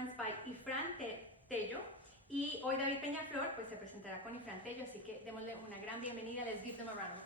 performance by Ifran Tello. Y hoy David Peñaflor pues se presentará con Ifran Tello, así que démosle una gran bienvenida. Let's give them a round of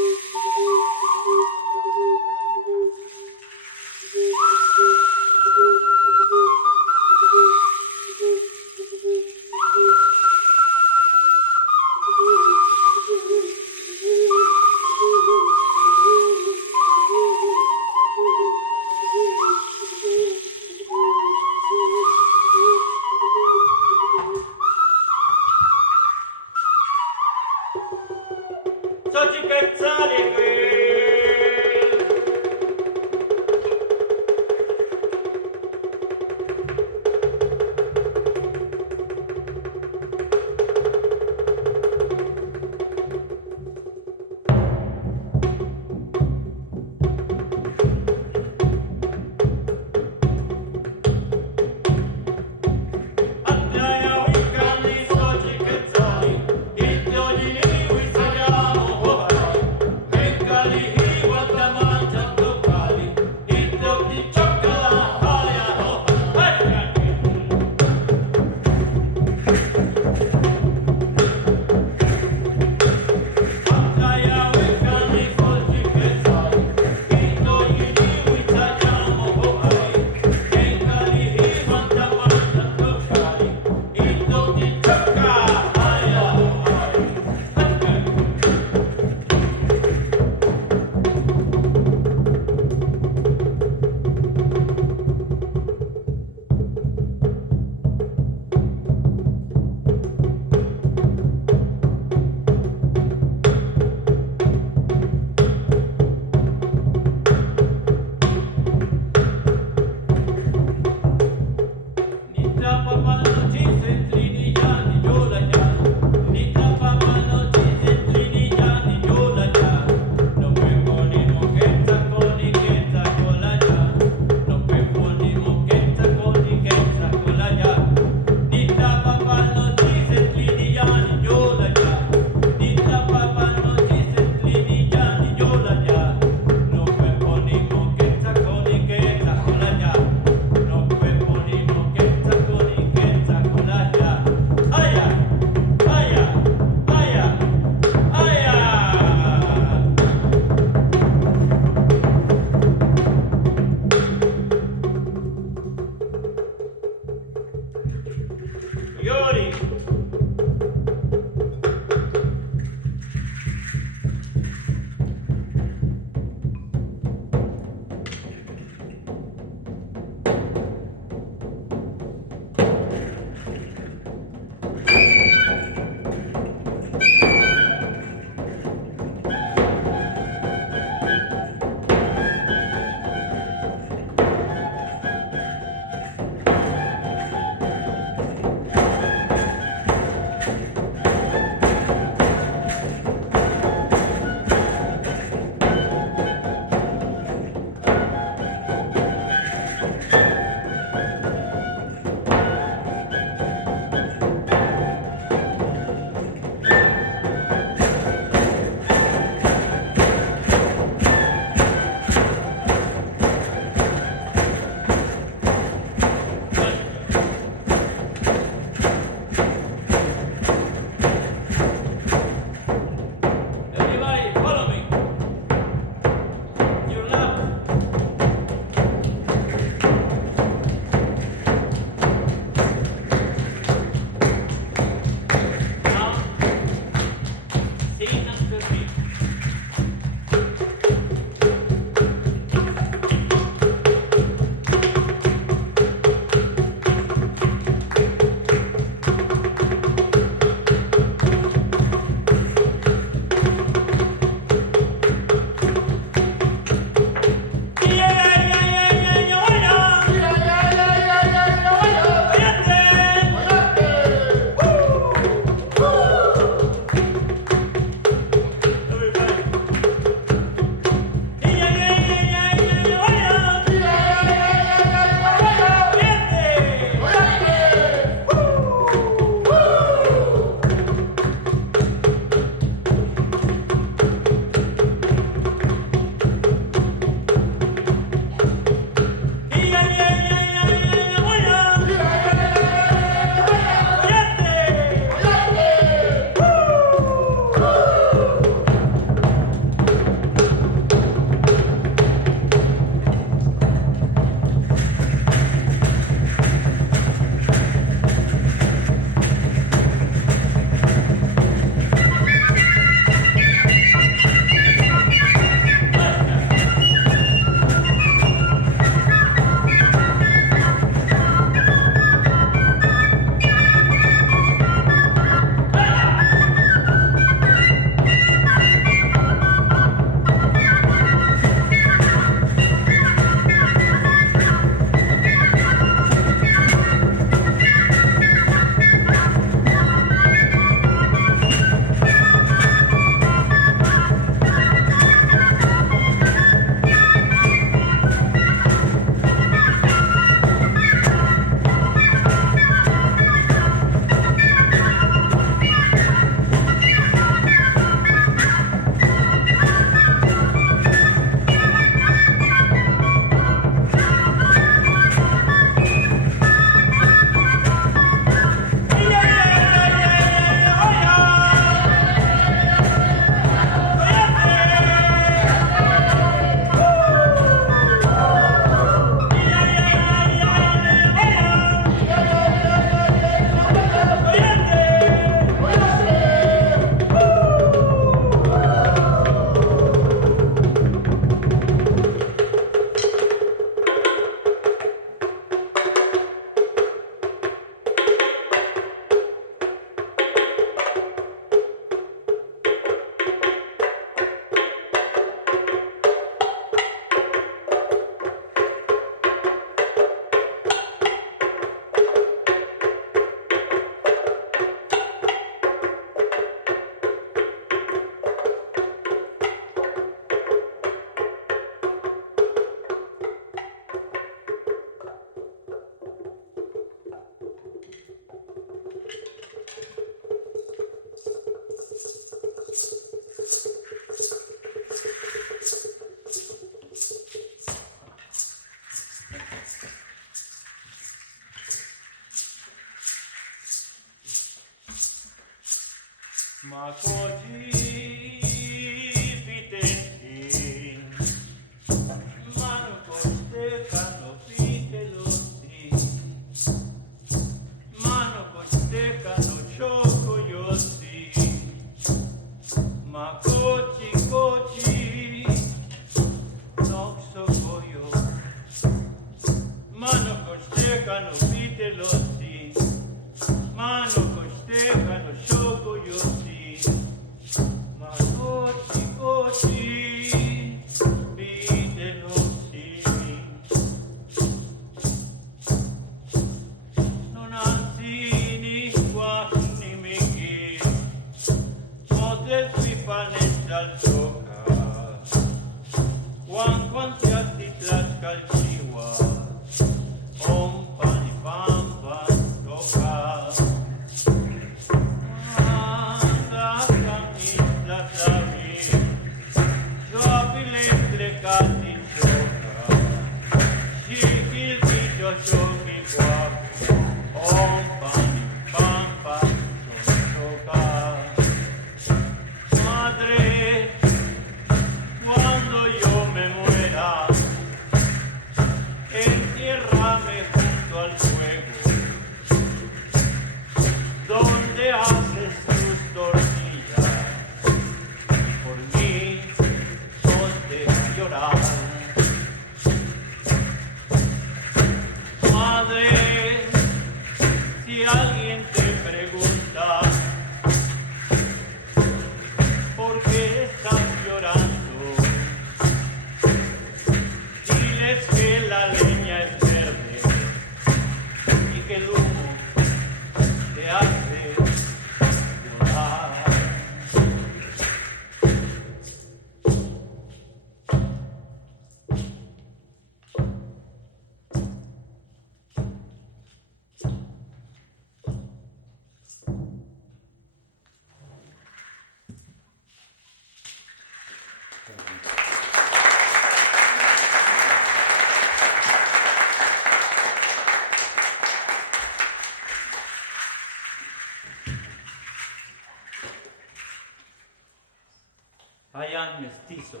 I am mestizo.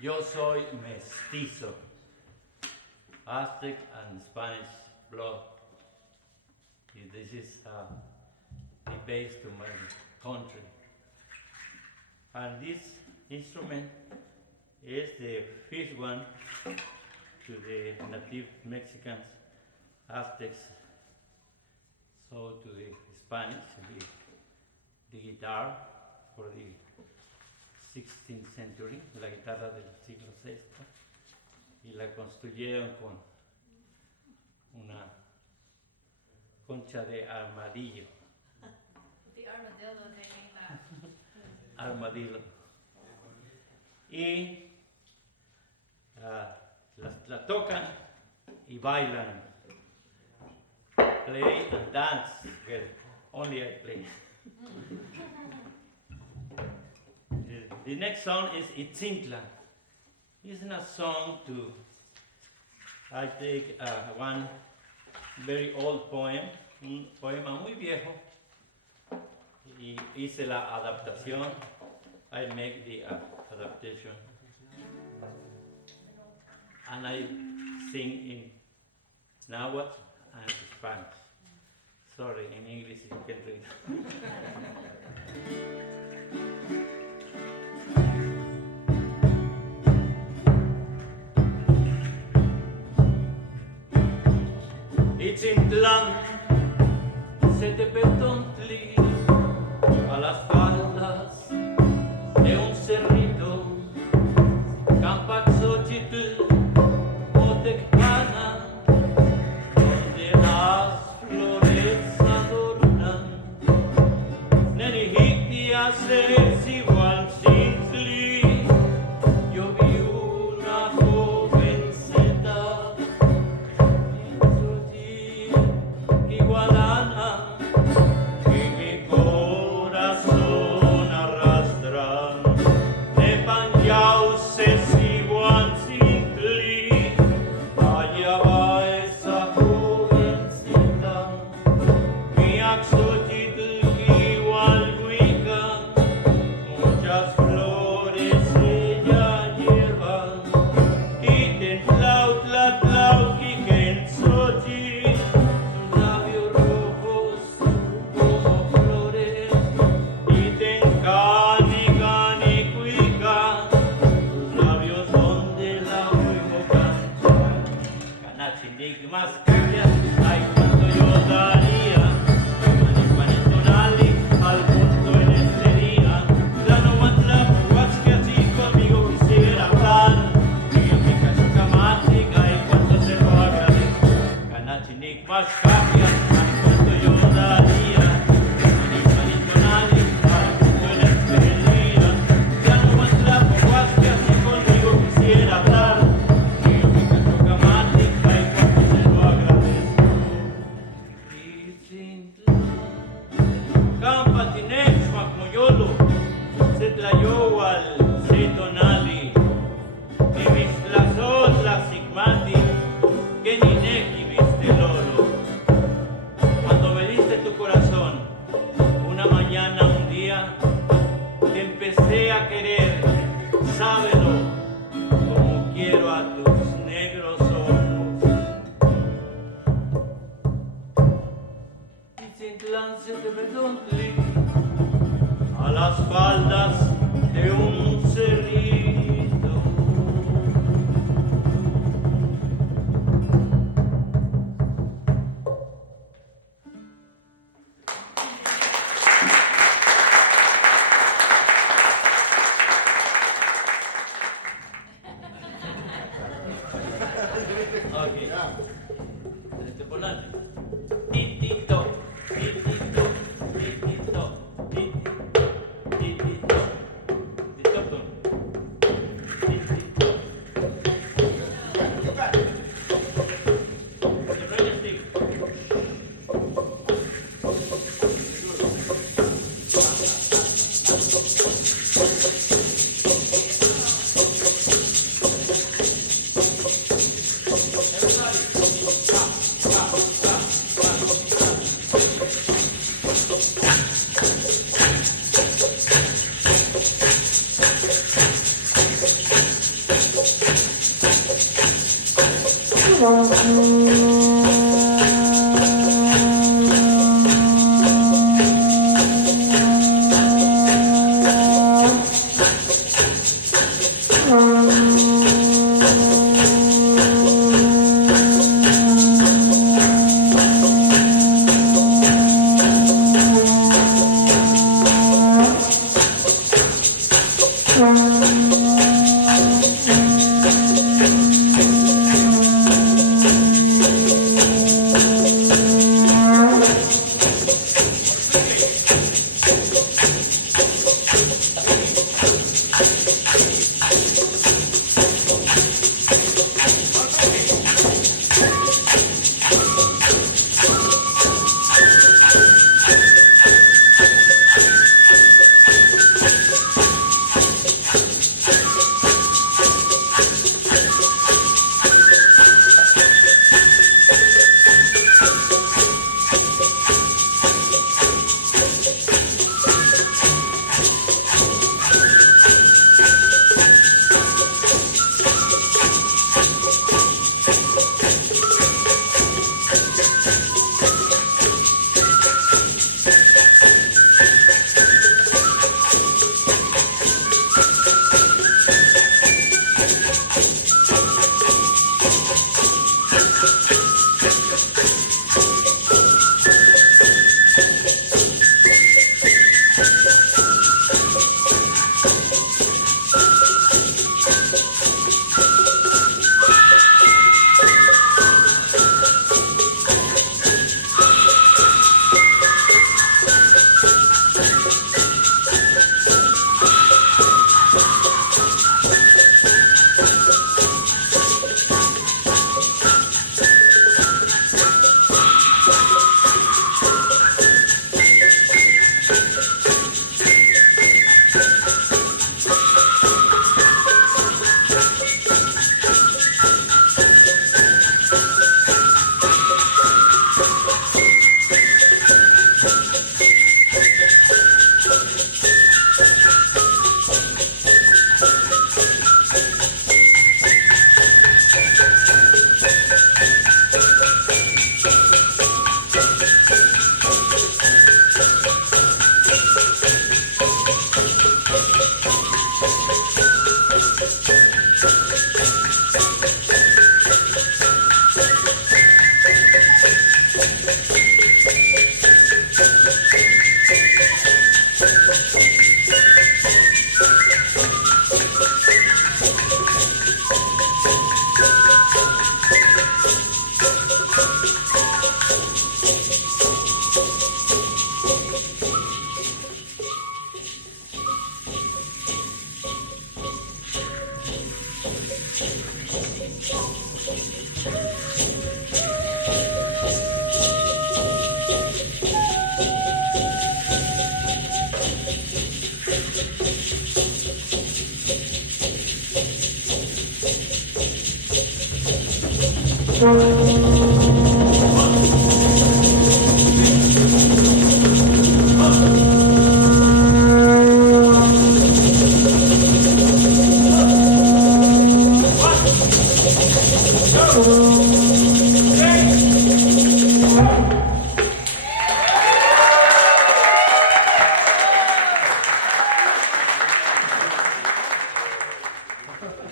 Yo soy mestizo. Aztec and Spanish blood. This is the base to my country. And this instrument is the first one to the native Mexicans, Aztecs. So to the Spanish, the guitar for the 16th century, la guitarra del siglo VI, y la construyeron con una concha de armadillo. The armadillo they made that. Armadillo. Y la tocan y bailan. Play and dance. Well, only I play. The next song is Itzintlan. It's a song to, I take one very old poem, un poema muy viejo, y hice la adaptación. I make the adaptation. And I sing in Nahuatl and Spanish. Sorry, in English you can read. Itzintlan, Setepetontli, a las faldas de un cerrito, Campaxochitl, Motecana, donde las flores adornan, Nenihictia se igual Sintli, yo vi una jovencita, Igualana, y mi corazón enigmas cambian, ay cuánto yo daría, panettonali al punto en este día, la no mantla que así conmigo quisiera hablar, y mi caso camatic, ay cuánto se lo agradezco, ganas enigmas cambian, ay cuánto yo daría, panettonali al punto en este día, la no mantla que así conmigo quisiera hablar. Campatinex Macmoyolo, se tlayó al Setonali, y viste las otras Sigmati, que ni neki viste lolo. Cuando me diste tu corazón, una mañana, un día, te empecé a querer, sábelo, como quiero a tus negros ojos. Y sin lance de Bedontli, a las faldas de un cerrito. Okay. Por delante. Titito, titito, titito, titito, titito, titito, titito. The right stick.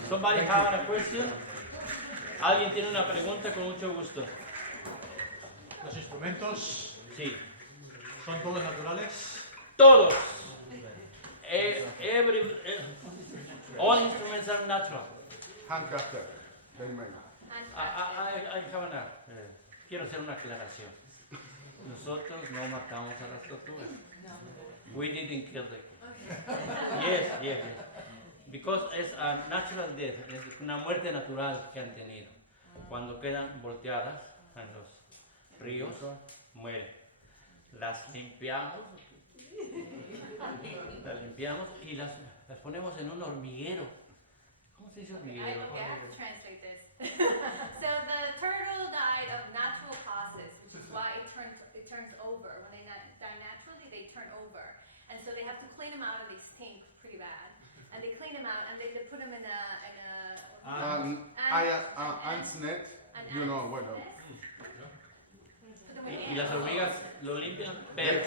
Somebody have a question? ¿Alguien tiene una pregunta? Con mucho gusto. Los instrumentos Sí. son todos naturales. Todos. All instruments are natural. Handcrafted. They made. I have quiero hacer una aclaración. Nosotros no matamos a las tortugas. We didn't kill them. Yes. Because es a natural death, es una muerte natural que han tenido. Cuando quedan volteadas en los ríos, mueren. Las limpiamos y las ponemos en un hormiguero. ¿Cómo se dice hormiguero? Okay, I have to translate this. So the turtle died of natural causes, which is why it turns over. When they die naturally, they turn over. And so they have to clean them out and they stink pretty bad. And they clean them out and they put them in a Ants net. You know what? Y las hormigas lo limpian. They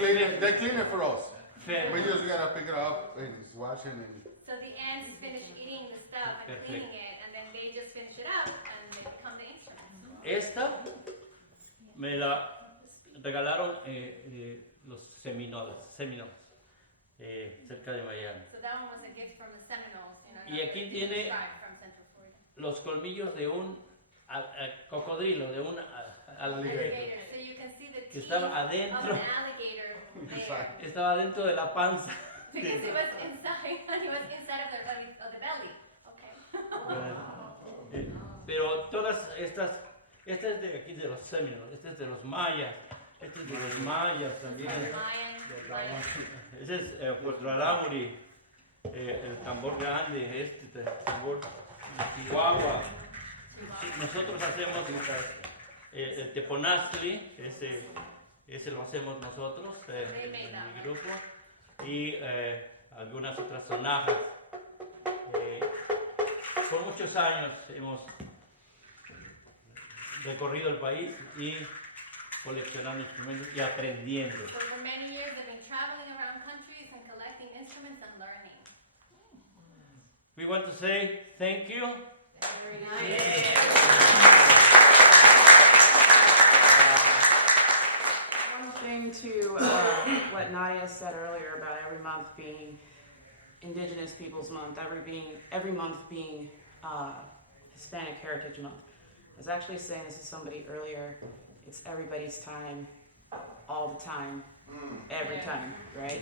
clean it for us. We just gotta pick it up and wash it and. So the ants finish eating the stuff and cleaning it, and then they just finish it up and they become the instruments. Esta me la regalaron los Seminoles, cerca de Miami. So that one was a gift from the Seminoles, Y aquí tiene from Central Florida. los colmillos de un cocodrilo, de un Alligator. So you can see the que teeth estaba of adentro, an alligator there. estaba dentro de la panza. Because he was inside, he was inside of the belly. Okay. Pero todas estas, esta es de aquí de los Seminoles, este es de los mayas, este es de los mayas también. Mayan. Ese es pues Rarámuri, el tambor grande, este tambor Chihuahua. Nosotros hacemos el teponazli, ese lo hacemos nosotros en mi grupo, y algunas otras sonajas. Por muchos años hemos recorrido el país y coleccionando instrumentos y aprendiendo. So for many years I've been traveling around countries and collecting instruments and learning. We want to say thank you. Very nice. One thing to what Nadia said earlier about every month being Indigenous Peoples Month, every month being Hispanic Heritage Month. I was actually saying this to somebody earlier. It's everybody's time, all the time, every time, right?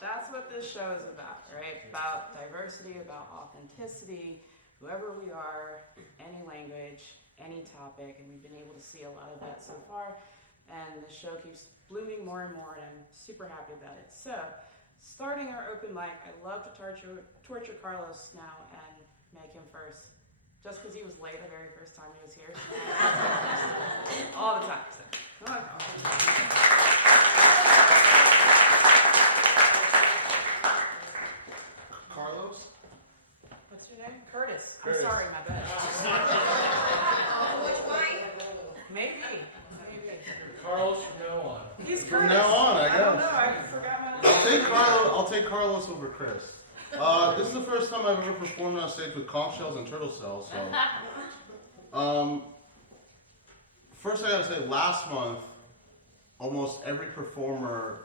That's what this show is about, right? About diversity, about authenticity, whoever we are, any language, any topic, and we've been able to see a lot of that so far. And the show keeps blooming more and more, and I'm super happy about it. So, starting our open mic, I love to torture Carlos now and make him first. Just because he was late the very first time he was here. All the time. So, come on, Carlos? what's your name? Curtis. I'm sorry, my bad. Which way? Maybe. Carlos from now on. He's Curtis. From now on, I I don't know. guess. I forgot my I'll take Carlos over Chris. This is the first time I've ever performed on stage with conch shells and turtle shells. So, first I gotta say, last month, almost every performer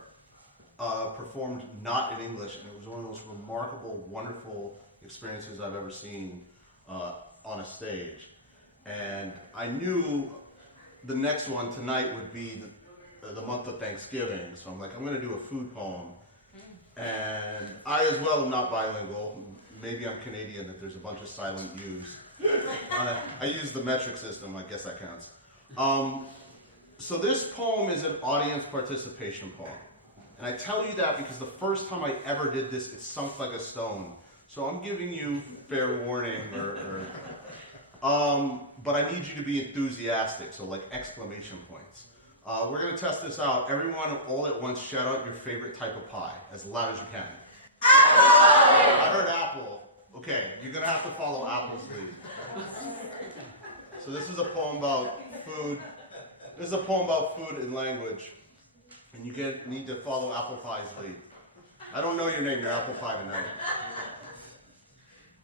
performed not in English, and it was one of the most remarkable, wonderful experiences I've ever seen on a stage. And I knew the next one tonight would be the month of Thanksgiving, so I'm like, I'm gonna do a food poem. And I as well am not bilingual. Maybe I'm Canadian that there's a bunch of silent U's. I use the metric system, I guess that counts. So this poem is an audience participation poem. And I tell you that because the first time I ever did this, it sunk like a stone. So I'm giving you fair warning, but I need you to be enthusiastic, so like exclamation points. We're gonna test this out. Everyone all at once shout out your favorite type of pie, as loud as you can. Apple! I heard apple. Okay, you're gonna have to follow Apple's lead. So this is a poem about food. This is a poem about food and language. And you need to follow Apple Pie's lead. I don't know your name, you're Apple Pie tonight.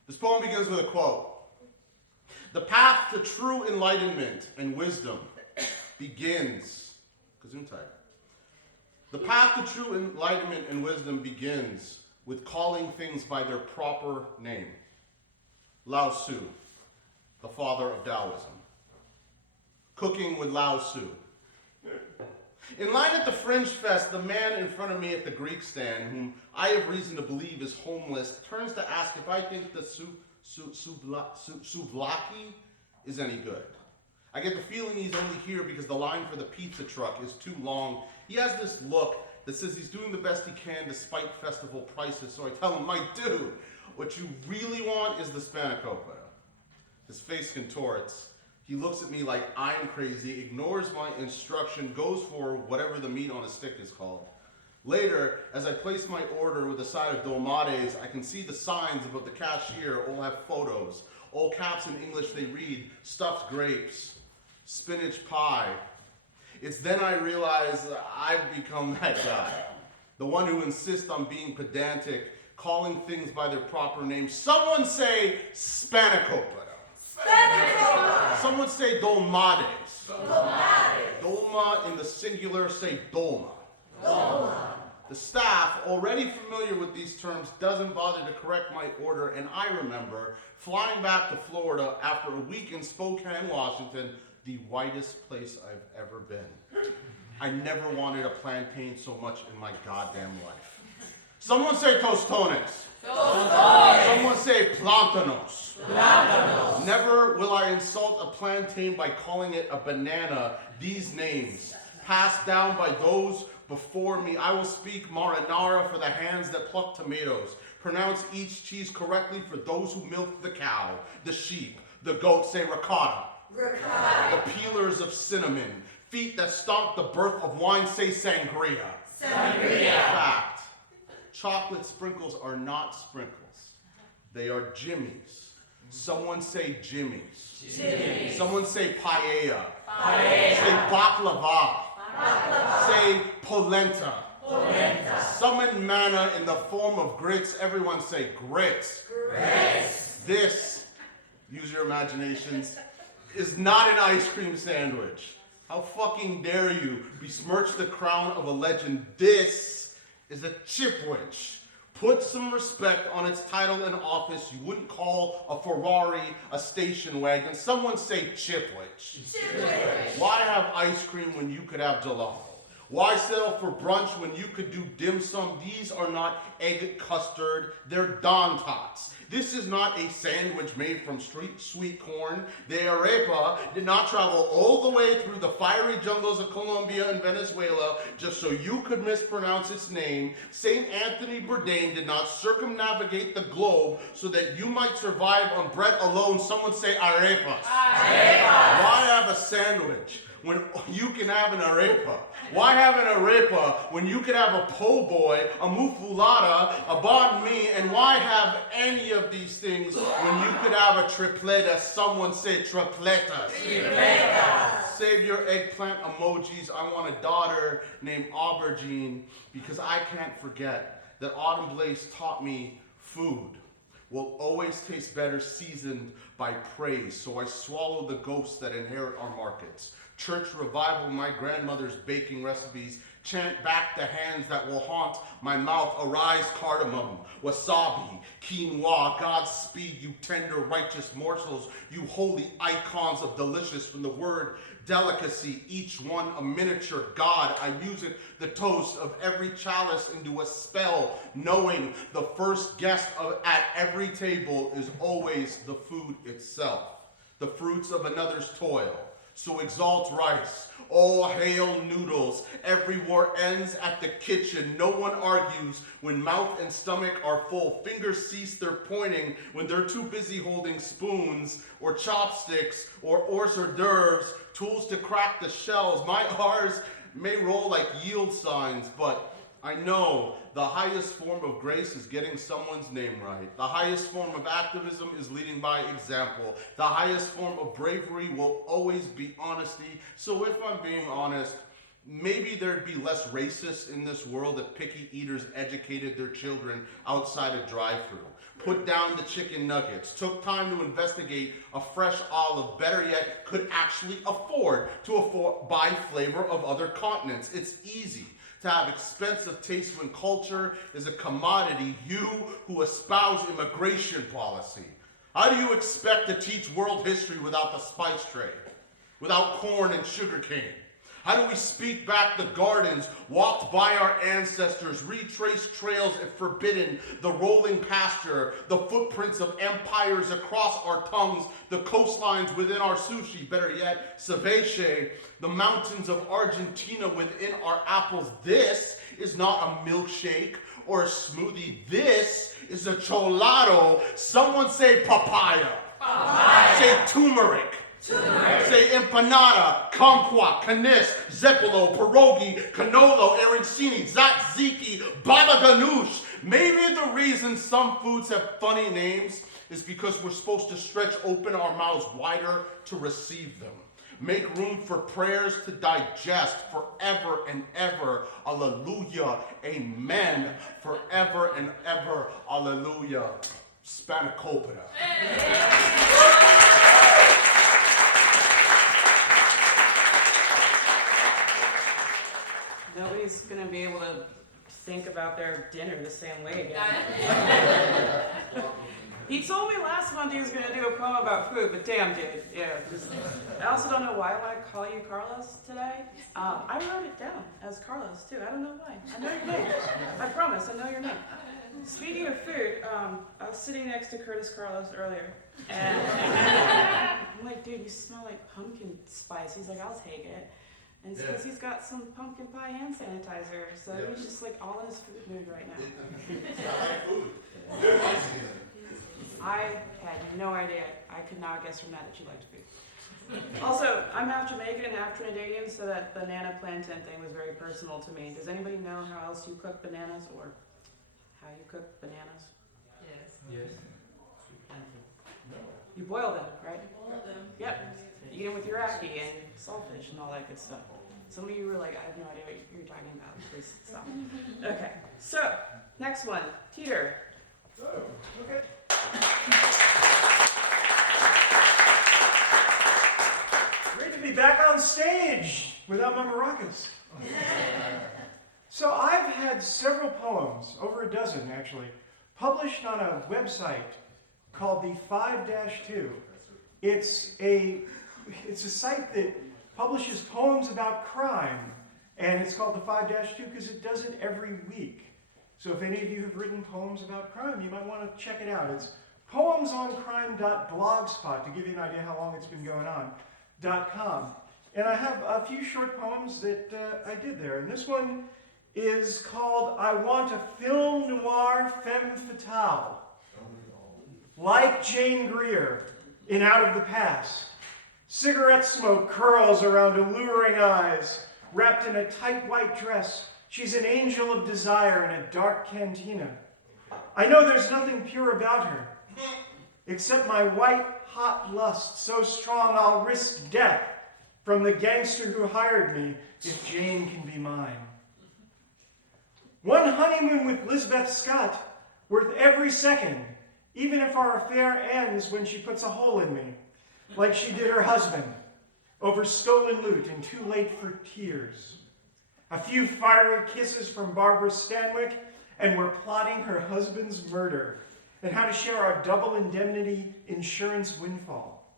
This poem begins with a quote. The path to true enlightenment and wisdom begins, Gesundheit. The path to true enlightenment and wisdom begins with calling things by their proper name. Lao Tzu, the father of Taoism. Cooking with Lao Tzu. In line at the Fringe Fest, the man in front of me at the Greek stand, whom I have reason to believe is homeless, turns to ask if I think the souvlaki is any good. I get the feeling he's only here because the line for the pizza truck is too long. He has this look that says he's doing the best he can despite festival prices, so I tell him, my dude, what you really want is the spanakopita. His face contorts. He looks at me like I'm crazy, ignores my instruction, goes for whatever the meat on a stick is called. Later, as I place my order with a side of dolmades, I can see the signs above the cashier all have photos. All caps in English they read, stuffed grapes, spinach pie. It's then I realize I've become that guy. The one who insists on being pedantic, calling things by their proper names. Someone say spanakopita. Someone say dolmades. Dolma in the singular, say dolma. The staff, already familiar with these terms, doesn't bother to correct my order, and I remember flying back to Florida after a week in Spokane, Washington, the whitest place I've ever been. I never wanted a plantain so much in my goddamn life. Someone say tostones. Someone say plantanos. Never will I insult a plantain by calling it a banana. These names, passed down by those before me, I will speak marinara for the hands that pluck tomatoes. Pronounce each cheese correctly for those who milk the cow, the sheep, the goat, say ricotta. The peelers of cinnamon, feet that stomp the birth of wine, say sangria. Fact. Chocolate sprinkles are not sprinkles. They are jimmies. Someone say jimmies. Someone say paella. Say baklava. Say polenta. Summon manna in the form of grits. Everyone say grits. This, use your imaginations, is not an ice cream sandwich. How fucking dare you besmirch the crown of a legend. This is a chipwich. Put some respect on its title and office. You wouldn't call a Ferrari a station wagon. Someone say chipwich. Why have ice cream when you could have gelato? Why settle for brunch when you could do dim sum? These are not egg custard, they're Don Tots. This is not a sandwich made from sweet corn. The arepa did not travel all the way through the fiery jungles of Colombia and Venezuela just so you could mispronounce its name. St. Anthony Bourdain did not circumnavigate the globe so that you might survive on bread alone. Someone say arepas. Why have a sandwich when you can have an arepa? Why have an arepa when you could have a po' boy, a mufulada, a banh mi, and why have any of these things when you could have a tripleta? Someone say tripletas. Save your eggplant emojis. I want a daughter named Aubergine because I can't forget that Autumn Blaze taught me food will always taste better seasoned by praise. So I swallow the ghosts that inherit our markets. Church revival, my grandmother's baking recipes Chant back the hands that will haunt my mouth. Arise, cardamom, wasabi, quinoa. Godspeed, you tender, righteous morsels, you holy icons of delicious. From the word delicacy, each one a miniature god. I use it, the toast of every chalice, into a spell, knowing the first guest at every table is always the food itself, the fruits of another's toil. So exalt rice, all hail noodles. Every war ends at the kitchen. No one argues when mouth and stomach are full. Fingers cease their pointing when they're too busy holding spoons or chopsticks or hors d'oeuvres, tools to crack the shells. My R's may roll like yield signs, but I know the highest form of grace is getting someone's name right. The highest form of activism is leading by example. The highest form of bravery will always be honesty. So if I'm being honest, maybe there'd be less racists in this world if picky eaters educated their children outside a drive-thru, put down the chicken nuggets, took time to investigate a fresh olive, better yet, could actually afford to buy flavor of other continents. It's easy to have expensive taste when culture is a commodity. You who espouse immigration policy, how do you expect to teach world history without the spice trade, without corn and sugar cane? How do we speak back the gardens walked by our ancestors, retrace trails if forbidden, the rolling pasture, the footprints of empires across our tongues, the coastlines within our sushi, better yet, ceviche, the mountains of Argentina within our apples? This is not a milkshake or a smoothie. This is a cholado. Someone say papaya. Papaya. Say turmeric. Say empanada, kumquat, canis, zeppolo, pierogi, canolo, arancini, tzatziki, baba ganoush. Maybe the reason some foods have funny names is because we're supposed to stretch open our mouths wider to receive them. Make room for prayers to digest forever and ever. Alleluia. Amen. Forever and ever. Alleluia. Spanakopita. Nobody's going to be able to think about their dinner the same way again. He told me last month he was going to do a poem about food, but damn, dude. Yeah. I also don't know why I want to call you Carlos today. I wrote it down as Carlos, too. I don't know why. I know your name. I promise, I know your name. Speaking of food, I was sitting next to Curtis Carlos earlier, and I'm like, dude, you smell like pumpkin spice. He's like, I'll take it. And it's because he's got some pumpkin pie hand sanitizer, so he's just like all in his food mood right now. I had no idea. I could not guess from that you liked food. Also, I'm half Jamaican and half Trinidadian, so that banana plantain thing was very personal to me. Does anybody know how else you cook bananas, or how you cook bananas? Yes. You boil them, right? Boil them. Yep. You eat them with your ackee and saltfish and all that good stuff. Some of you were like, I have no idea what you're talking about. Please stop. Okay, so next one, Peter. Oh, okay. Great to be back on stage without my maracas. So I've had several poems, over a dozen actually, published on a website called the 5-2. It's a site that publishes poems about crime, and it's called the 5-2 because it does it every week. So if any of you have written poems about crime, you might want to check it out. It's poemsoncrime.blogspot, to give you an idea how long it's been going on, .com. And I have a few short poems that I did there. And this one is called I Want a Film Noir Femme Fatale. Like Jane Greer in Out of the Past. Cigarette smoke curls around alluring eyes. Wrapped in a tight white dress, she's an angel of desire in a dark cantina. I know there's nothing pure about her, except my white, hot lust, so strong I'll risk death from the gangster who hired me if Jane can be mine. One honeymoon with Lisbeth Scott, worth every second, even if our affair ends when she puts a hole in me, like she did her husband, over stolen loot and too late for tears. a few fiery kisses from Barbara Stanwyck, and we're plotting her husband's murder and how to share our double indemnity insurance windfall.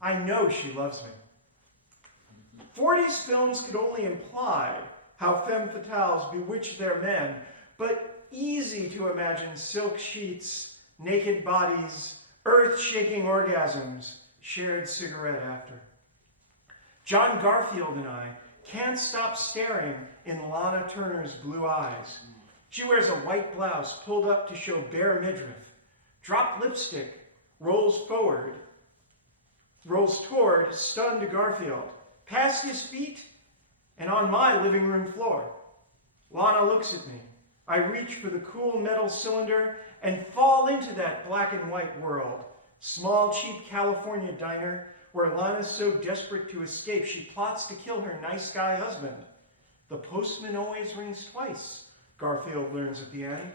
I know she loves me. 40s films could only imply how femme fatales bewitch their men, but easy to imagine silk sheets, naked bodies, earth-shaking orgasms, shared cigarette after. John Garfield and I can't stop staring in Lana Turner's blue eyes. She wears a white blouse pulled up to show bare midriff, dropped lipstick, rolls toward stunned Garfield, past his feet, and on my living room floor. Lana looks at me. I reach for the cool metal cylinder and fall into that black and white world. Small, cheap California diner where Lana's so desperate to escape she plots to kill her nice guy husband. The postman always rings twice, Garfield learns at the end.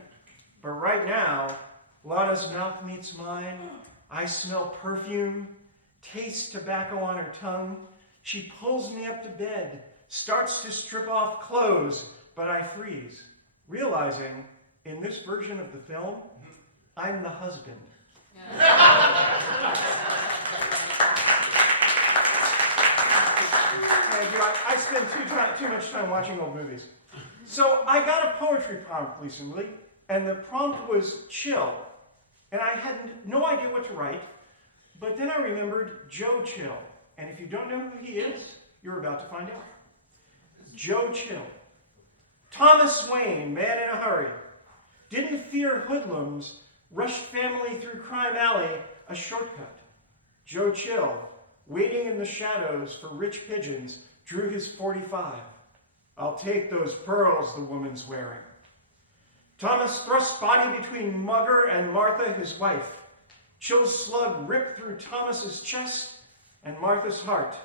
But right now, Lana's mouth meets mine. I smell perfume, taste tobacco on her tongue. She pulls me up to bed, starts to strip off clothes, but I freeze, realizing in this version of the film, I'm the husband. I spend too much time watching old movies. So I got a poetry prompt recently, and the prompt was chill. And I had no idea what to write, but then I remembered Joe Chill. And if you don't know who he is, you're about to find out. Joe Chill. Thomas Wayne, man in a hurry. Didn't fear hoodlums, rushed family through Crime Alley, a shortcut. Joe Chill, waiting in the shadows for rich pigeons, drew his .45. I'll take those pearls the woman's wearing. Thomas thrust body between Mugger and Martha, his wife. Chill's slug ripped through Thomas's chest and Martha's heart.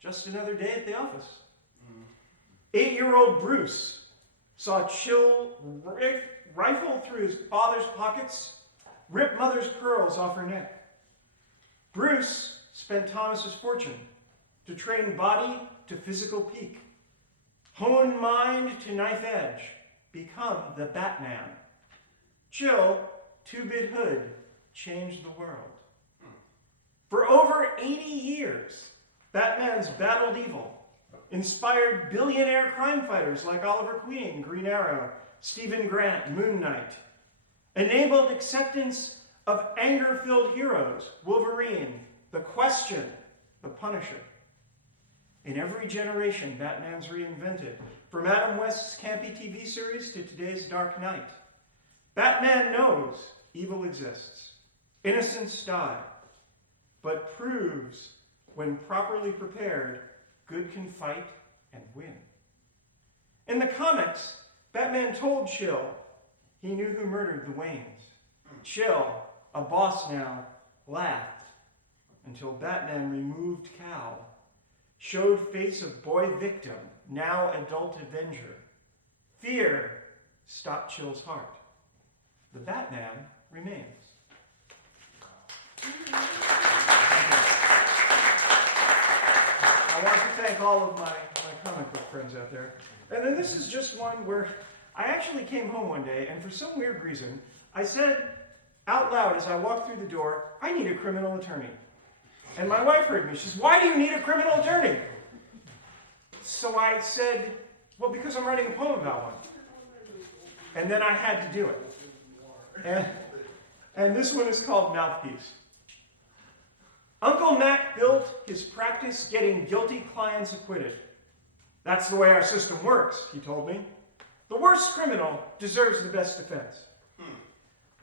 Just another day at the office. 8-year-old Bruce saw Chill rifle through his father's pockets, rip mother's pearls off her neck. Bruce spent Thomas's fortune to train body to physical peak, hone mind to knife edge, become the Batman. Chill, 2-bit hood, changed the world. For over 80 years, Batman's battled evil, inspired billionaire crime fighters like Oliver Queen, Green Arrow, Stephen Grant, Moon Knight, enabled acceptance of anger-filled heroes, Wolverine, The Question, The Punisher. In every generation, Batman's reinvented, from Adam West's campy TV series to today's Dark Knight. Batman knows evil exists. Innocents die, but proves, when properly prepared, good can fight and win. In the comics, Batman told Chill he knew who murdered the Waynes. Chill, a boss now, laughed until Batman removed Cal, showed face of boy victim, now adult avenger. Fear stopped Chill's heart. The Batman remains. I want to thank all of my comic book friends out there. And then this is just one where I actually came home one day, and for some weird reason, I said out loud as I walked through the door, I need a criminal attorney. And my wife heard me. She says, why do you need a criminal attorney? So I said, well, because I'm writing a poem about one. And then I had to do it. And this one is called Mouthpiece. Uncle Mac built his practice getting guilty clients acquitted. That's the way our system works, he told me. The worst criminal deserves the best defense.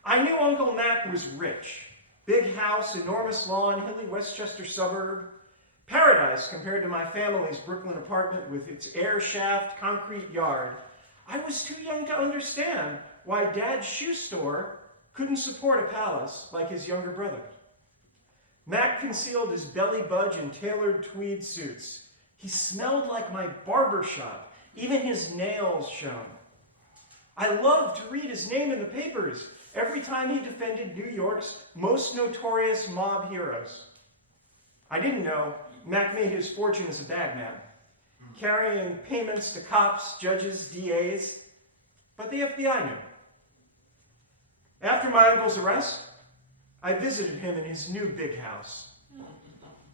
I knew Uncle Mac was rich. Big house, enormous lawn, hilly Westchester suburb. Paradise compared to my family's Brooklyn apartment with its air shaft, concrete yard. I was too young to understand why Dad's shoe store couldn't support a palace like his younger brother. Mac concealed his belly budge in tailored tweed suits. He smelled like my barber shop. Even his nails shone. I loved to read his name in the papers every time he defended New York's most notorious mob heroes. I didn't know Mac made his fortune as a bagman. carrying payments to cops, judges, DAs, but the FBI knew. After my uncle's arrest, I visited him in his new big house.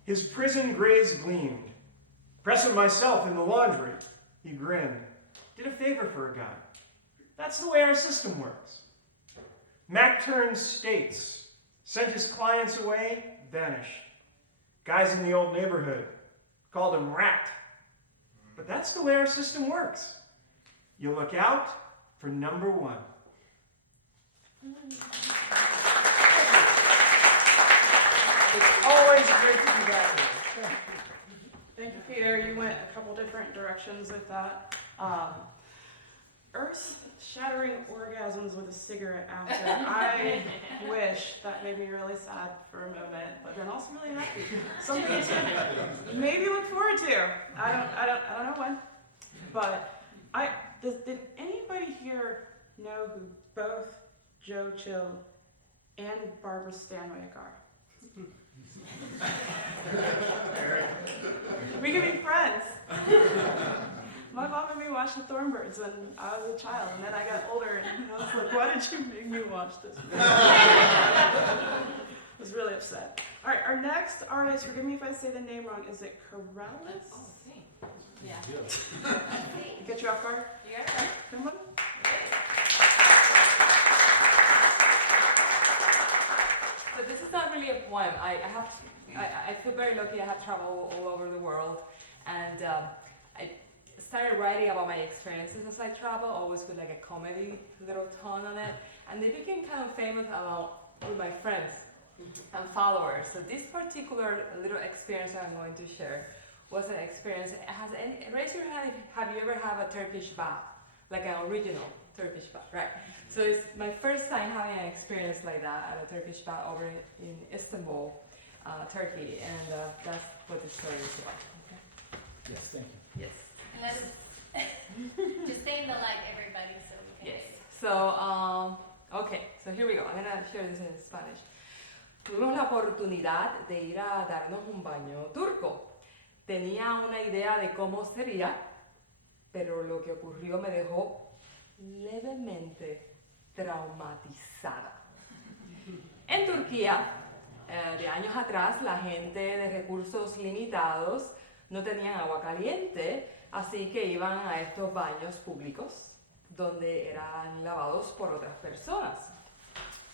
His prison grays gleamed. Pressing myself in the laundry, he grinned. Did a favor for a guy. That's the way our system works. Mac turned states, sent his clients away, vanished. Guys in the old neighborhood called him Rat. But that's the way our system works. You look out for number one. It's always great to be back here. Thank you, Peter. You went a couple different directions with that. Earth-shattering orgasms with a cigarette after. I wish that made me really sad for a moment, but then also really happy. Something to maybe look forward to. I don't know when, but did anybody here know who both Joe Chill and Barbara Stanwyck are? We can be friends. My mom made me watch the Thornbirds when I was a child, and then I got older, and I was like, why did you make me watch this? I was really upset. All right, our next artist, forgive me if I say the name wrong, is it Corrales? Oh, sí. Yeah. Get you off guard? Yeah. Come on. So this is not really a poem. I feel very lucky. I have traveled all over the world, and I started writing about my experiences as I travel, always with like a comedy little tone on it, and they became kind of famous with my friends and followers. So this particular little experience that I'm going to share was an experience. Raise your hand if have you ever had a Turkish bath, like an original Turkish bath, right? So it's my first time having an experience like that at a Turkish bath over in Istanbul, Turkey, and that's what this story is about. Okay? Yes, thank you. Yes. And let us just stay in the light, everybody, so we can. Yes. So, okay. So here we go. I'm gonna share this in Spanish. Tuvimos la oportunidad de ir a darnos un baño turco. Tenía una idea de cómo sería, pero lo que ocurrió me dejó levemente traumatizada. En Turquía, de años atrás, la gente de recursos limitados no tenían agua caliente, así que iban a estos baños públicos donde eran lavados por otras personas.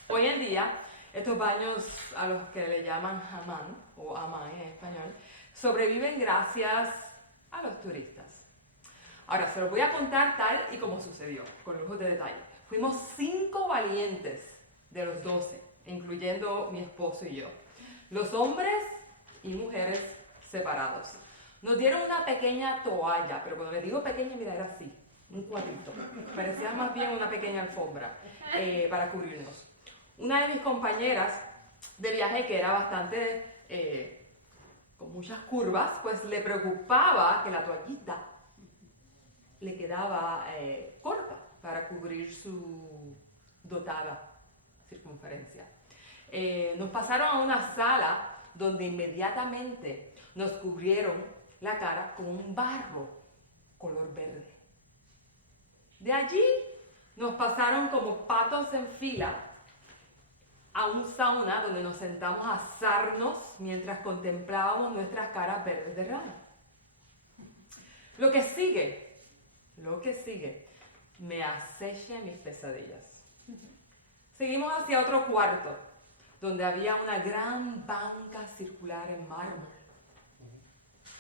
Hoy en día, estos baños a los que le llaman hammam o amán en español, sobreviven gracias a los turistas. Ahora, se los voy a contar tal y como sucedió, con lujos de detalle. Fuimos 5 valientes de los 12, incluyendo mi esposo y yo. Los hombres y mujeres separados. Nos dieron una pequeña toalla, pero cuando les digo pequeña, mira, era así, un cuadrito. Parecía más bien una pequeña alfombra para cubrirnos. Una de mis compañeras de viaje, que era bastante, con muchas curvas, pues le preocupaba que la toallita le quedaba corta para cubrir su dotada circunferencia. Nos pasaron a una sala donde inmediatamente nos cubrieron la cara con un barro color verde. De allí nos pasaron como patos en fila a un sauna donde nos sentamos a asarnos mientras contemplábamos nuestras caras verdes de rana. Lo que sigue, me acecha mis pesadillas. Seguimos hacia otro cuarto, donde había una gran banca circular en mármol.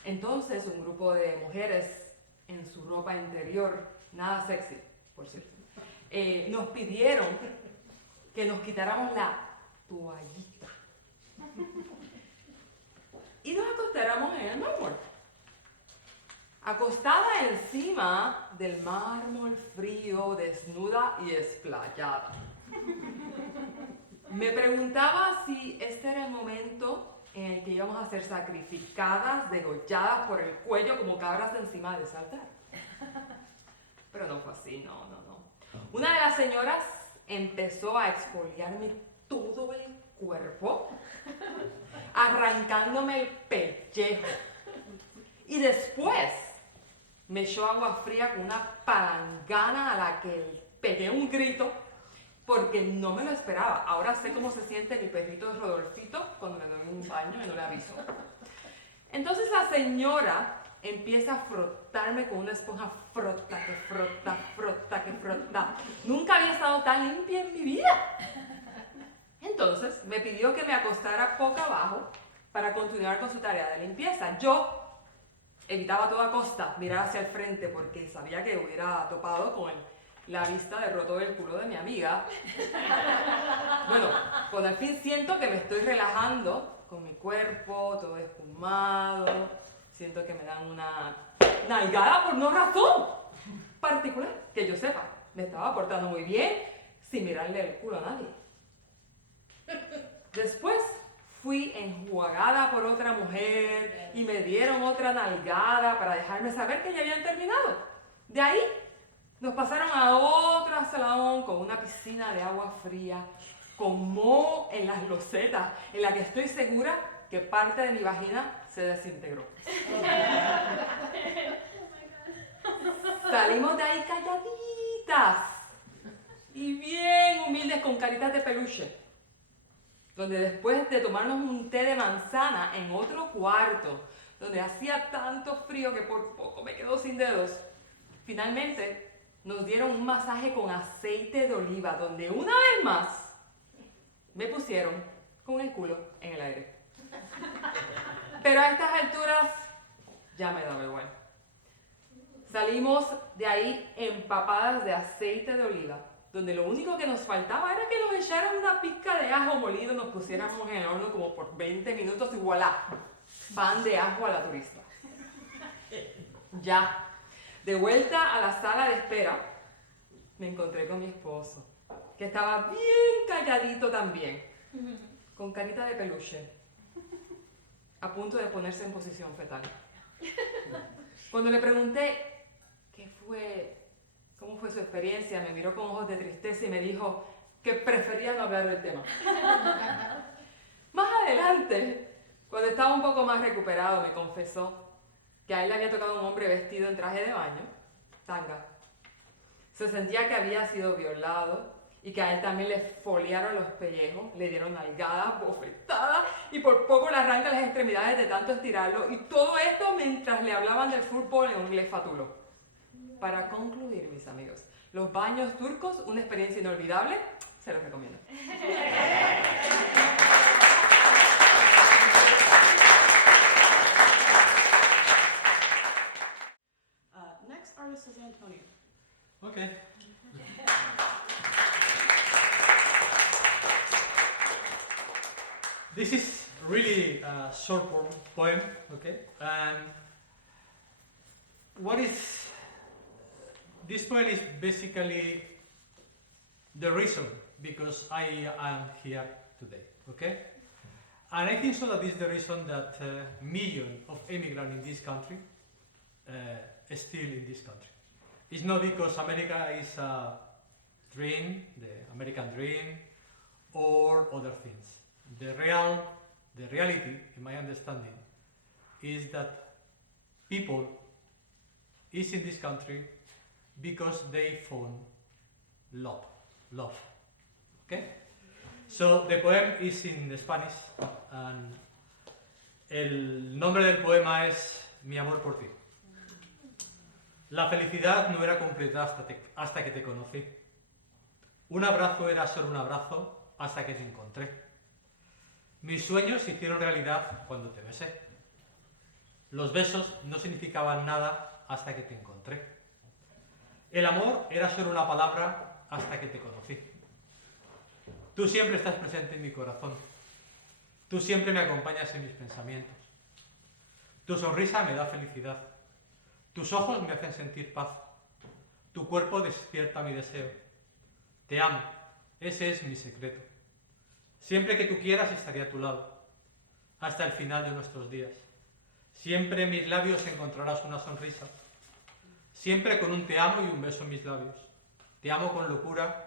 Entonces, un grupo de mujeres en su ropa interior, nada sexy, por cierto, nos pidieron que nos quitáramos la toallita y nos acostáramos en el mármol. Acostada encima del mármol frío, desnuda y explayada. Me preguntaba si este era el momento en el que íbamos a ser sacrificadas, degolladas por el cuello como cabras encima del altar. Pero no fue así, no. Una de las señoras empezó a exfoliarme todo el cuerpo, arrancándome el pellejo. Y después me echó agua fría con una palangana a la que pegué un grito porque no me lo esperaba. Ahora sé cómo se siente mi perrito Rodolfito cuando me doy un baño y no le aviso. Entonces la señora empieza a frotarme con una esponja, frota, que frota, frota, que frota. Nunca había estado tan limpia en mi vida. Entonces me pidió que me acostara boca abajo para continuar con su tarea de limpieza. Yo evitaba a toda costa mirar hacia el frente porque sabía que hubiera topado con la vista de roto del culo de mi amiga. Bueno, cuando al fin siento que me estoy relajando con mi cuerpo, todo espumado, siento que me dan una nalgada por no razón particular, que yo sepa. Me estaba portando muy bien, sin mirarle el culo a nadie. Después fui enjuagada por otra mujer y me dieron otra nalgada para dejarme saber que ya habían terminado. De ahí nos pasaron a otro salón con una piscina de agua fría, con moho en las losetas, en la que estoy segura que parte de mi vagina se desintegró. Salimos de ahí calladitas y bien humildes con caritas de peluche, donde después de tomarnos un té de manzana en otro cuarto, donde hacía tanto frío que por poco me quedo sin dedos, finalmente nos dieron un masaje con aceite de oliva, donde una vez más me pusieron con el culo en el aire. Pero a estas alturas ya me daba igual. Salimos de ahí empapadas de aceite de oliva, donde lo único que nos faltaba era que nos echaran una pizca de ajo molido y nos pusiéramos en el horno como por 20 minutos y voilà, pan de ajo a la turista. Ya, de vuelta a la sala de espera, me encontré con mi esposo, que estaba bien calladito también, con carita de peluche, a punto de ponerse en posición fetal. Cuando le pregunté cómo fue su experiencia, me miró con ojos de tristeza y me dijo que prefería no hablar del tema. Más adelante, cuando estaba un poco más recuperado, me confesó que a él le había tocado un hombre vestido en traje de baño, tanga. Se sentía que había sido violado y que a él también le foliaron los pellejos, le dieron nalgadas, bofetadas y por poco le arrancan las extremidades de tanto estirarlo. Y todo esto mientras le hablaban del fútbol en un inglés fatulo. Para concluir, mis amigos, los baños turcos, una experiencia inolvidable, se los recomiendo. Next artist is Antonio. Okay. This is really a short poem, okay? And this poem is basically the reason because I am here today, okay? And I think so that is the reason that millions of immigrants in this country still in this country. It's not because America is a dream, the American dream, or other things. The reality, in my understanding, is that people is in this country because they found love. Okay? So the poem is in Spanish, and el nombre del poema es Mi amor por ti. La felicidad no era completa hasta que te conocí. Un abrazo era solo un abrazo hasta que te encontré. Mis sueños se hicieron realidad cuando te besé. Los besos no significaban nada hasta que te encontré. El amor era solo una palabra hasta que te conocí. Tú siempre estás presente en mi corazón. Tú siempre me acompañas en mis pensamientos. Tu sonrisa me da felicidad. Tus ojos me hacen sentir paz. Tu cuerpo despierta mi deseo. Te amo. Ese es mi secreto. Siempre que tú quieras estaré a tu lado, hasta el final de nuestros días. Siempre en mis labios encontrarás una sonrisa. Siempre con un te amo y un beso en mis labios. Te amo con locura,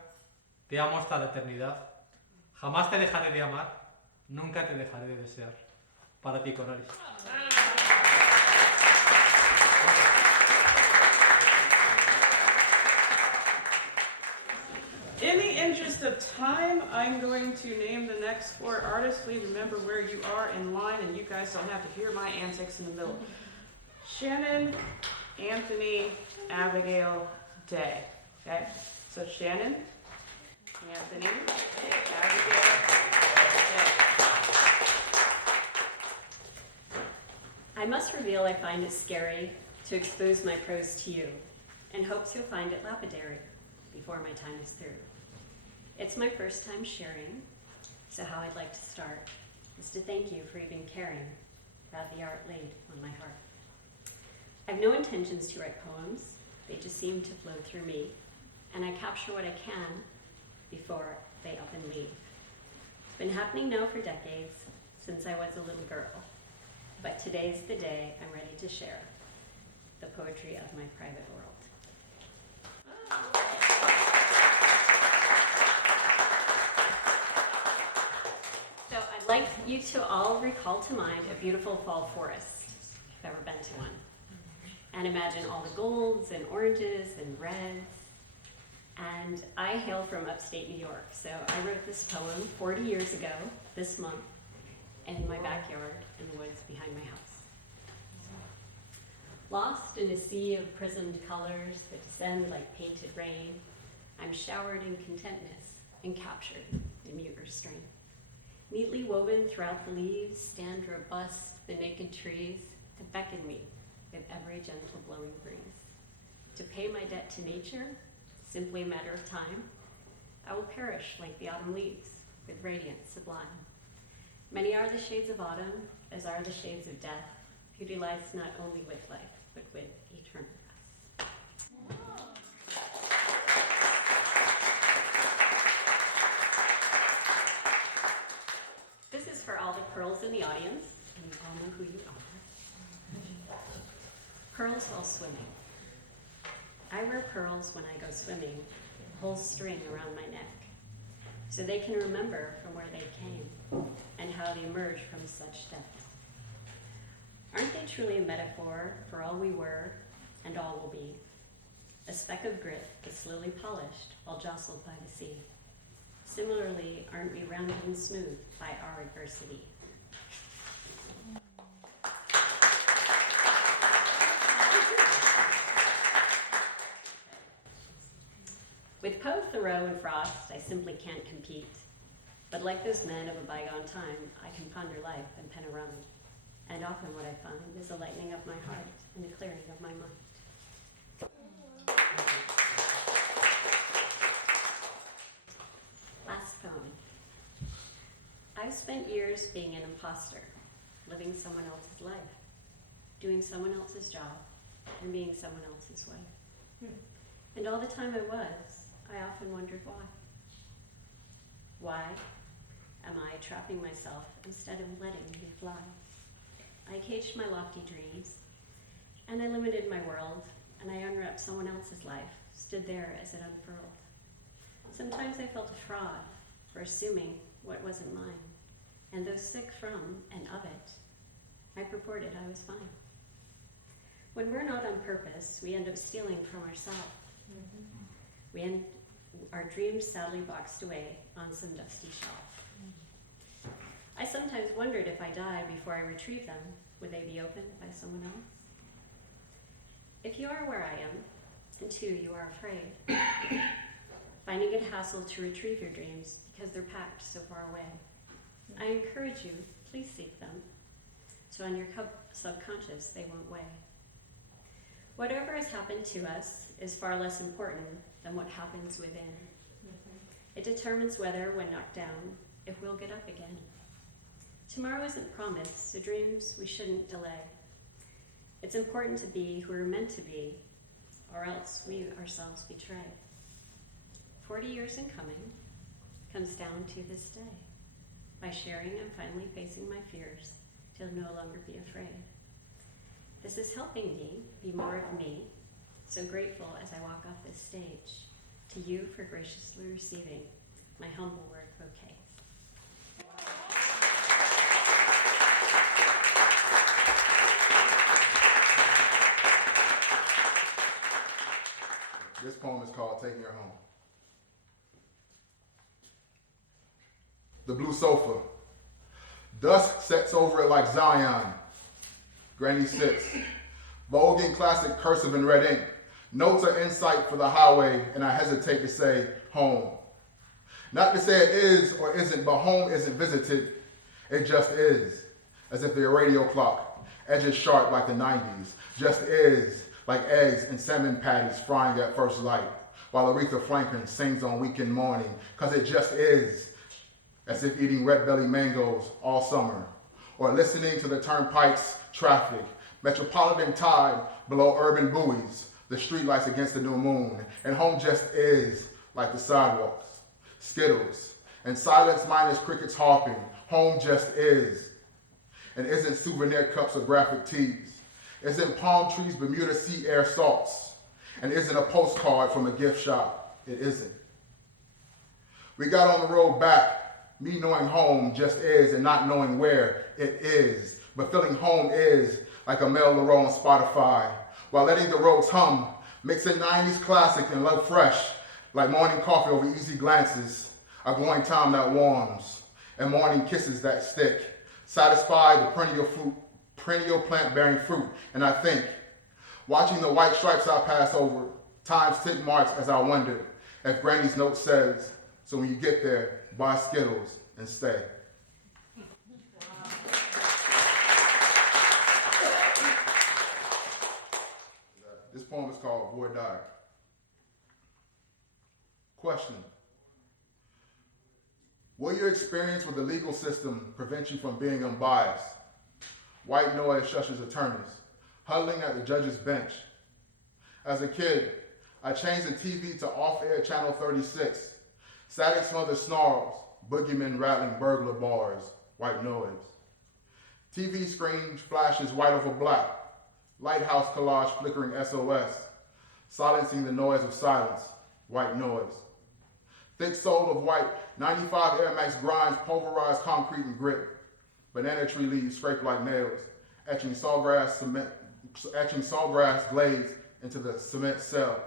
te amo hasta la eternidad. Jamás te dejaré de amar, nunca te dejaré de desear. Para ti, Coralis. In the interest of time, I'm going to name the next 4 artists. Please remember where you are in line, and you guys don't have to hear my antics in the middle. Shannon, Anthony, Abigail, Day. Okay? So Shannon, Anthony, Abigail, Day. I must reveal I find it scary to expose my prose to you, in hopes you'll find it lapidary before my time is through. It's my first time sharing, so how I'd like to start is to thank you for even caring about the art laid on my heart. I've no intentions to write poems, they just seem to flow through me, and I capture what I can before they up and leave. It's been happening now for decades, since I was a little girl, but today's the day I'm ready to share the poetry of my private world. So I'd like you to all recall to mind a beautiful fall forest, if you've ever been to one. And imagine all the golds and oranges and reds. And I hail from upstate New York, so I wrote this poem 40 years ago, this month, in my backyard in the woods behind my house. Lost in a sea of prismed colors that descend like painted rain, I'm showered in contentness and captured in mute restraint. Neatly woven throughout the leaves stand robust the naked trees that beckon me with every gentle blowing breeze. To pay my debt to nature, simply a matter of time, I will perish like the autumn leaves with radiance sublime. Many are the shades of autumn, as are the shades of death. Beauty lies not only with life, but with eternal rest. This is for all the pearls in the audience, and you all know who you are. Pearls while swimming. I wear pearls when I go swimming, a whole string around my neck, so they can remember from where they came and how they emerged from such depth. Aren't they truly a metaphor for all we were and all will be? A speck of grit that's slowly polished while jostled by the sea. Similarly, aren't we rounded and smooth by our adversity? With Poe, Thoreau, and Frost, I simply can't compete. But like those men of a bygone time, I can ponder life and pen a rhyme. And often what I find is a lightening of my heart and a clearing of my mind. Last poem. I've spent years being an imposter, living someone else's life, doing someone else's job, and being someone else's wife. And all the time I was, I often wondered why. Why am I trapping myself instead of letting me fly? I caged my lofty dreams, and I limited my world, and I unwrapped someone else's life, stood there as it unfurled. Sometimes I felt a fraud for assuming what wasn't mine, and though sick from and of it, I purported I was fine. When we're not on purpose, we end up stealing from ourselves. We end our dreams sadly boxed away on some dusty shelf. I sometimes wondered if I died before I retrieved them, would they be opened by someone else? If you are where I am, and too you are afraid, finding it hassle to retrieve your dreams because they're packed so far away, I encourage you, please seek them, so on your subconscious they won't weigh. Whatever has happened to us is far less important than what happens within. It determines whether, when knocked down, if we'll get up again. Tomorrow isn't promised, so dreams we shouldn't delay. It's important to be who we're meant to be, or else we ourselves betray. 40 years in coming comes down to this day. By sharing, I'm finally facing my fears till no longer be afraid. This is helping me be more of me, so grateful as I walk off this stage, to you for graciously receiving my humble word bouquets. This poem is called Take Me Home. the blue sofa. Dusk sets over it like Zion. Granny sits, voguing classic cursive in red ink. Notes are insight for the highway, and I hesitate to say home. Not to say it is or isn't, but home isn't visited. It just is, as if the radio clock, edges sharp like the 90s, just is, like eggs and salmon patties frying at first light, while Aretha Franklin sings on weekend morning, cause it just is, as if eating red belly mangoes all summer, or listening to the turnpike's traffic, metropolitan tide below urban buoys, the streetlights against the new moon, and home just is, like the sidewalks, skittles, and silence minus crickets harping, home just is, and isn't souvenir cups or graphic tees, isn't palm trees Bermuda sea air salts, and isn't a postcard from a gift shop, it isn't. We got on the road back, me knowing home just is and not knowing where it is, but feeling home is like a Mel Leroy on Spotify, while letting the roads hum, mixing 90s classic and love fresh, like morning coffee over easy glances, a glowing time that warms, and morning kisses that stick, satisfy the perennial plant-bearing fruit, and I think, watching the white stripes I pass over, time's tick marks as I wonder if Granny's note says, so when you get there, buy Skittles and stay. This poem is called Void Die. Question. Will your experience with the legal system prevent you from being unbiased? White noise shushes attorneys, huddling at the judge's bench. As a kid, I changed the TV to off-air channel 36. Static smothered snarls, boogeymen rattling burglar bars, white noise. TV screen flashes white over black, lighthouse collage flickering SOS, silencing the noise of silence, white noise. Thick sole of white, 95 Air Max grinds pulverized concrete and grit. Banana tree leaves scrape like nails, etching sawgrass glades into the cement cell.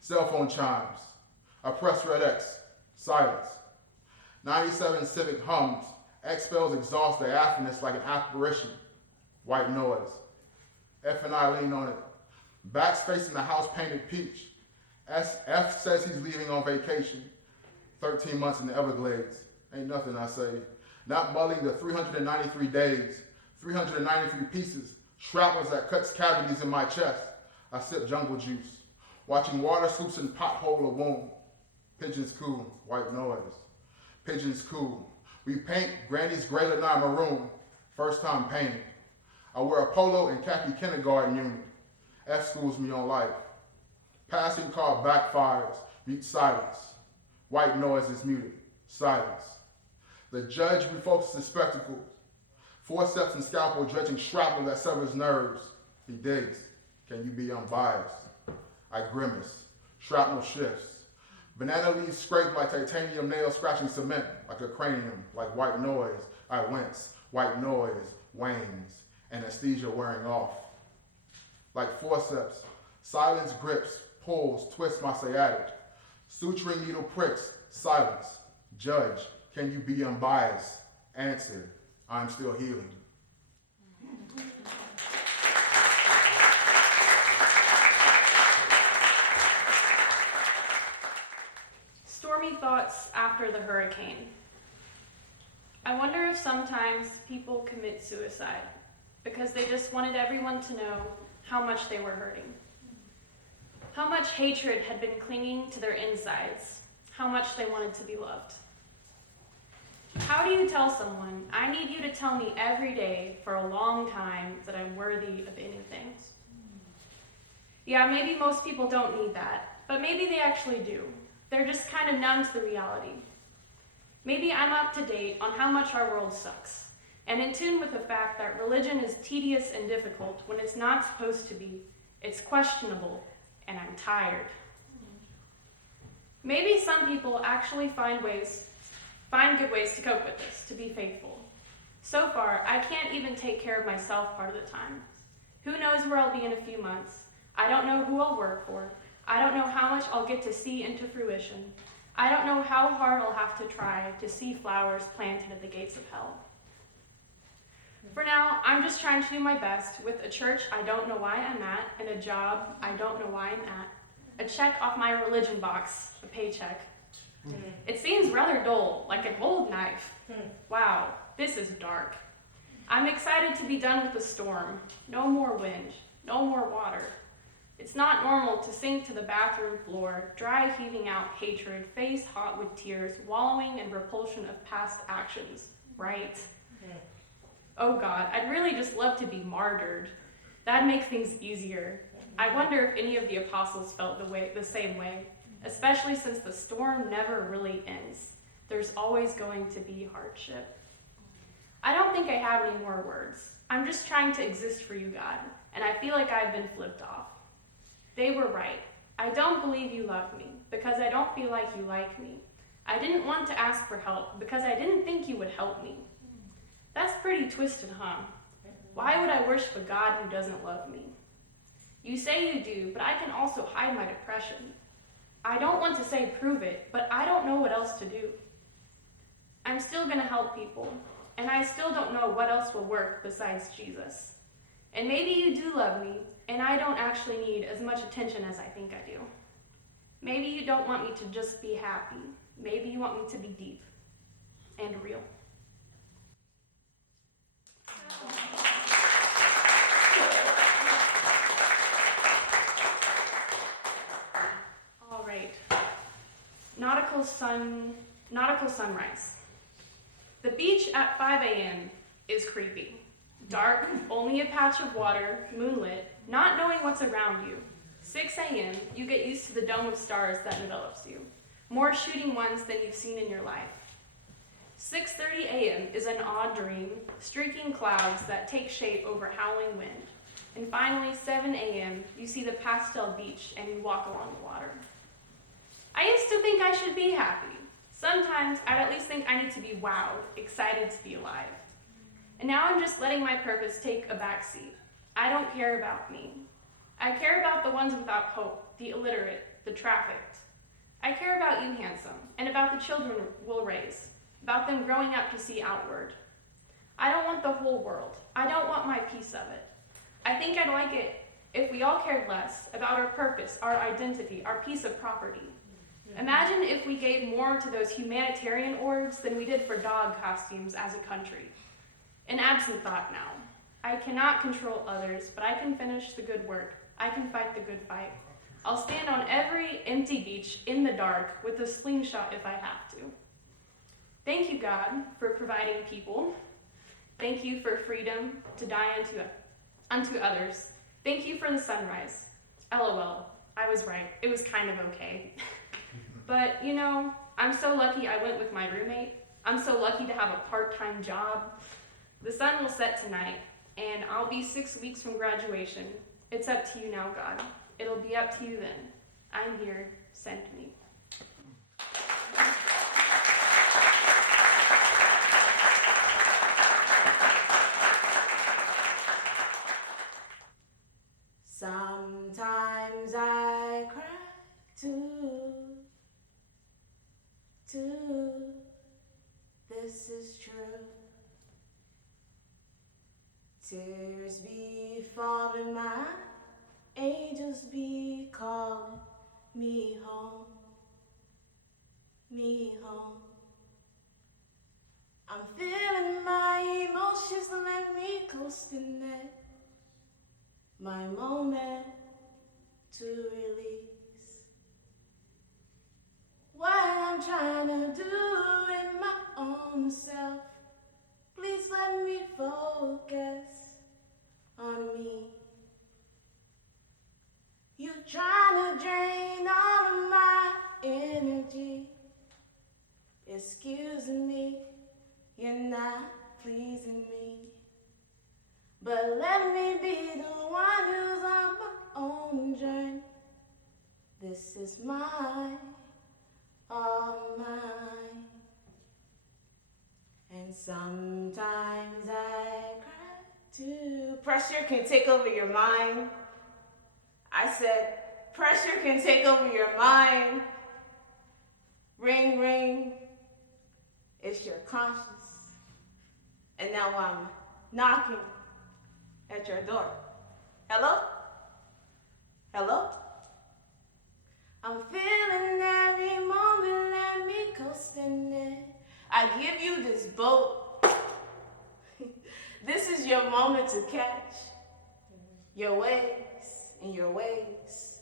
Cell phone chimes. I press red X. Silence. 97 Civic hums. Expels exhaust diaphanous like an apparition. White noise. F and I lean on it. Backs facing the house painted peach. F says he's leaving on vacation. 13 months in the Everglades. Ain't nothing, I say. Not mulling the 393 days, 393 pieces, shrapnels that cuts cavities in my chest. I sip jungle juice, watching water swoops and pothole a wound. Pigeons coo, white noise. Pigeons coo. We paint Granny's gray lanai maroon, first time painting. I wear a polo and khaki kindergarten union. F schools me on life. Passing car backfires, mute silence. White noise is muted, silence. The judge refocuses his spectacles. Forceps and scalpel dredging shrapnel that severs nerves. He digs. Can you be unbiased? I grimace. Shrapnel shifts. Banana leaves scrape like titanium nails scratching cement, like a cranium, like white noise. I wince. White noise wanes. Anesthesia wearing off. Like forceps, silence grips, pulls, twists my sciatic. Suturing needle pricks, silence. Judge, can you be unbiased? Answer, I'm still healing. Stormy thoughts after the hurricane. I wonder if sometimes people commit suicide because they just wanted everyone to know how much they were hurting. How much hatred had been clinging to their insides, how much they wanted to be loved. How do you tell someone, I need you to tell me every day for a long time that I'm worthy of anything? Yeah, maybe most people don't need that, but maybe they actually do. They're just kind of numb to the reality. Maybe I'm up to date on how much our world sucks, and in tune with the fact that religion is tedious and difficult when it's not supposed to be. It's questionable, and I'm tired. Maybe some people actually find good ways to cope with this, to be faithful. So far, I can't even take care of myself part of the time. Who knows where I'll be in a few months? I don't know who I'll work for. I don't know how much I'll get to see into fruition. I don't know how hard I'll have to try to see flowers planted at the gates of hell. For now, I'm just trying to do my best with a church I don't know why I'm at and a job I don't know why I'm at. A check off my religion box, a paycheck. It seems rather dull, like an old knife. Wow, this is dark. I'm excited to be done with the storm. No more wind, no more water. It's not normal to sink to the bathroom floor, dry heaving out hatred, face hot with tears, wallowing in repulsion of past actions, right? Oh God, I'd really just love to be martyred. That'd make things easier. I wonder if any of the apostles felt the same way, especially since the storm never really ends. There's always going to be hardship. I don't think I have any more words. I'm just trying to exist for you, God, and I feel like I've been flipped off. They were right. I don't believe you love me because I don't feel like you like me. I didn't want to ask for help because I didn't think you would help me. That's pretty twisted, huh? Why would I worship a God who doesn't love me? You say you do, but I can also hide my depression. I don't want to say prove it, but I don't know what else to do. I'm still gonna help people, and I still don't know what else will work besides Jesus. And maybe you do love me, and I don't actually need as much attention as I think I do. Maybe you don't want me to just be happy. Maybe you want me to be deep and real. All right. Nautical sunrise. The beach at 5 a.m. is creepy. Dark, only a patch of water, moonlit, not knowing what's around you. 6 a.m., you get used to the dome of stars that envelops you. More shooting ones than you've seen in your life. 6:30 a.m. is an odd dream, streaking clouds that take shape over howling wind. And finally, 7 a.m., you see the pastel beach and you walk along the water. I used to think I should be happy. Sometimes I'd at least think I need to be wowed, excited to be alive. And now I'm just letting my purpose take a backseat. I don't care about me. I care about the ones without hope, the illiterate, the trafficked. I care about you, handsome, and about the children we'll raise, about them growing up to see outward. I don't want the whole world. I don't want my piece of it. I think I'd like it if we all cared less about our purpose, our identity, our piece of property. Imagine if we gave more to those humanitarian orgs than we did for dog costumes as a country. An absent thought now. I cannot control others, but I can finish the good work. I can fight the good fight. I'll stand on every empty beach in the dark with a slingshot if I have to. Thank you, God, for providing people. Thank you for freedom to die unto others. Thank you for the sunrise. LOL, I was right. It was kind of okay. But, you know, I'm so lucky I went with my roommate. I'm so lucky to have a part-time job. The sun will set tonight, and I'll be 6 weeks from graduation. It's up to you now, God. It'll be up to you then. I'm here. Send me. Sometimes I cry too. This is true. Tears be falling, my angels be calling me home, me home. I'm feeling my emotions, let me coast in it. My moment to release what I'm trying to do in my own self. Please let me focus on me. You're trying to drain all of my energy. Excuse me, you're not pleasing me. But let me be the one who's on my own journey. This is mine, all mine. And sometimes I cry too. Pressure can take over your mind. I said, pressure can take over your mind. Ring, ring, it's your conscience. And now I'm knocking at your door. Hello? Hello? I'm feeling every moment, let me coast in it. I give you this boat. This is your moment to catch your waves and your ways.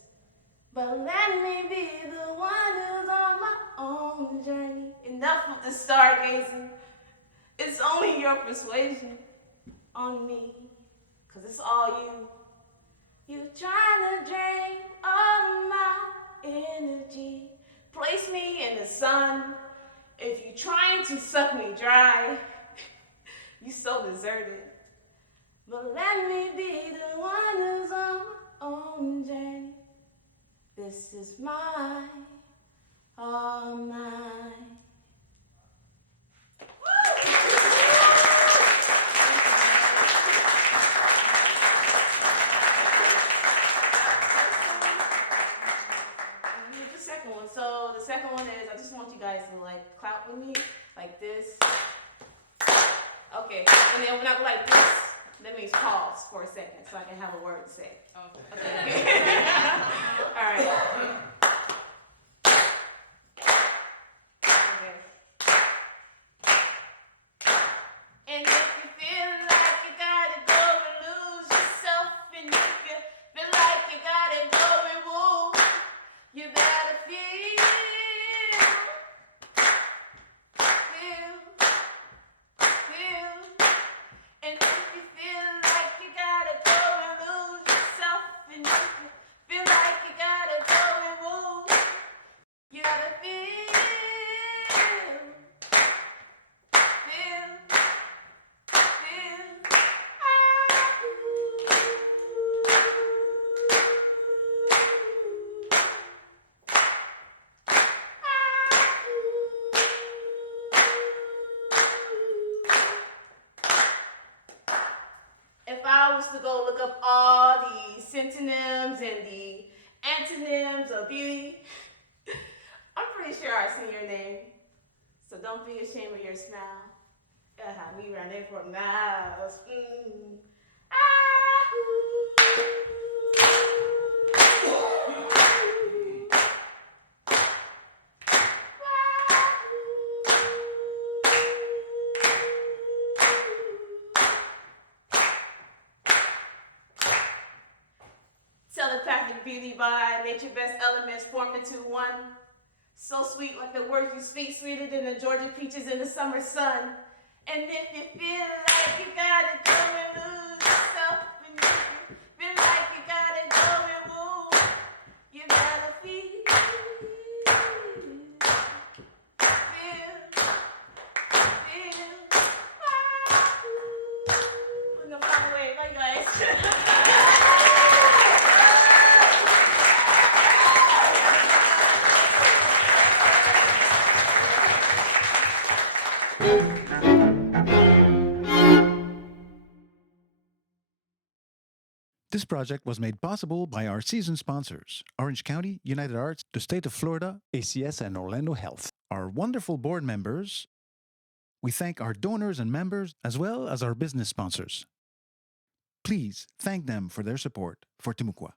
But let me be the one who's on my own journey. Enough of the stargazing. It's only your persuasion on me, 'cause it's all you. You trying to drain all my energy. Place me in the sun. If you trying to suck me dry, you so deserted. But let me be the one who's on my own journey. This is my, all mine. Here's the second one. So the second one is, I just want you guys to like clap with me, like this. Okay, and then when I go like this, that means pause for a second so I can have a word to say. Okay. All right. Okay. And if you feel like you gotta go and lose yourself, and if you feel like you gotta go and woo, you better feel. And if you feel like you gotta go and lose yourself, and if you feel like you gotta go and woo, you gotta feel. If I was to go look up all the synonyms and the antonyms of beauty, I'm pretty sure I've seen your name. So don't be ashamed of your smile. You'll have me running for miles. Telepathic beauty by nature best elements formed into one. So sweet like the words you speak, sweeter than the Georgia peaches in the summer sun. And if you feel like you gotta go and lose yourself, and if you feel like you gotta go and woo, you gotta feel. In the fun way, bye guys. This project was made possible by our season sponsors, Orange County, United Arts, the state of Florida, ACS, and Orlando Health. Our wonderful board members. We thank our donors and members, as well as our business sponsors. Please thank them for their support for Timucua.